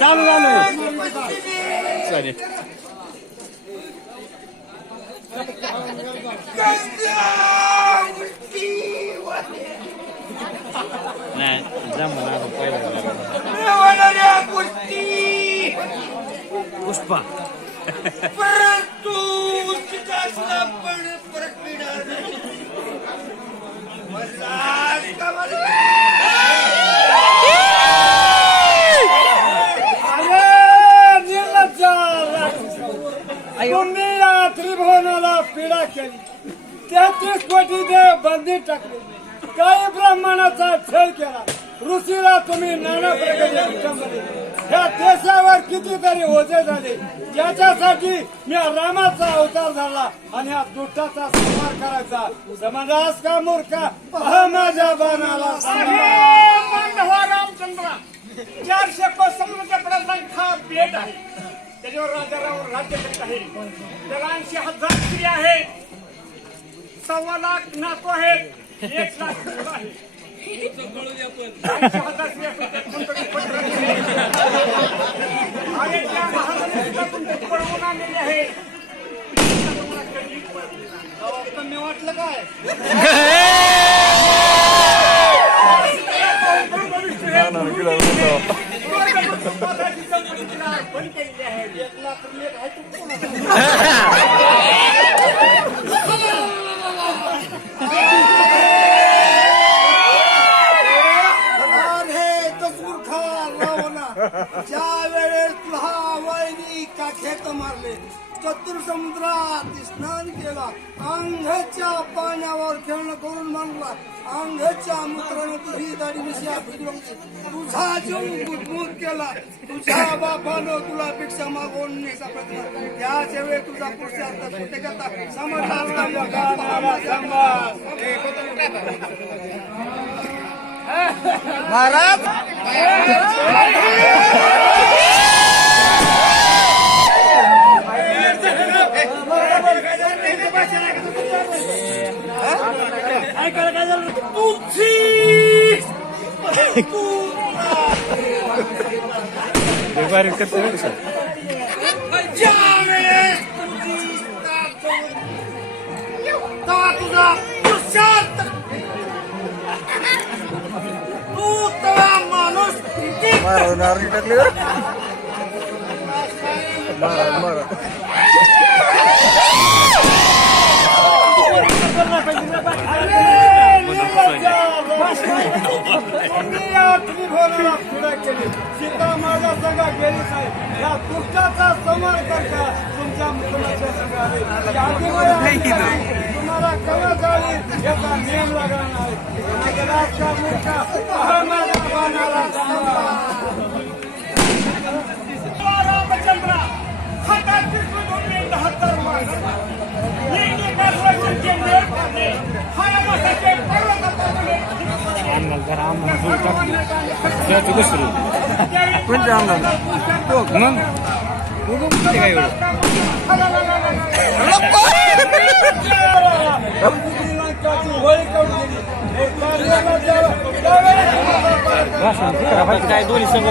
चालू झालं चालेल नाही जमला पहिला पुष्पा परंतु परत मिळणार नाही तुम्ही या त्रिभुवनाला पीडा केली 33 कोटी देव बंदी टाकले काही ब्राह्मणाचा छळ केला ऋषीला तुम्ही नाना प्रकारे विटंबले ह्या देशावर कितीतरी ओझे झाले याच्यासाठी मी रामाचा अवतार झाला आणि या दुष्टाचा संहार करायचा समजास का मूर्खा माझ्या बाणाला रामचंद्र 400 कोस समुद्राच्या पडात हा बेट आहे त्याच्यावर राजारावर राज्य करीत आहे त्याला 80,000 स्त्री आहेत 1.25 लाख नातू आहेत 1 लाख मुलं आहेत 80,000 स्त्री आणि त्या महाराजांना पळवून आणलेले आहे मी वाटलं काय ज्या वेळेस तुला वैरी काठेत मारले चतुर्समुद्रात स्नान केला अंघच्या पाण्यावर खेळणं करून मानला अंघच्या मूत्राने तुझी दाढी मिशा भिजवली तुझा जीव गुदमूत केला तुझ्या बापानं तुला भिक्षा मागवून नेचा प्रयत्न त्याच वेळी तुझा पुरुषार्थ सुटेकता महाराज बारीक करते तुझा पुरुषार्थ तू तवा माणूस मारणार टाकले मारा सीता माझ्या संघ गेली साहेब या दुष्टाचा संहार करता तुमच्या मुलाच्या संघाने तुम्हाला कवा जाळी याचा नियम लागणार नाही रामचंद्र हातात दुसरं कोणत्या आमदार मग काय दोन्ही संघ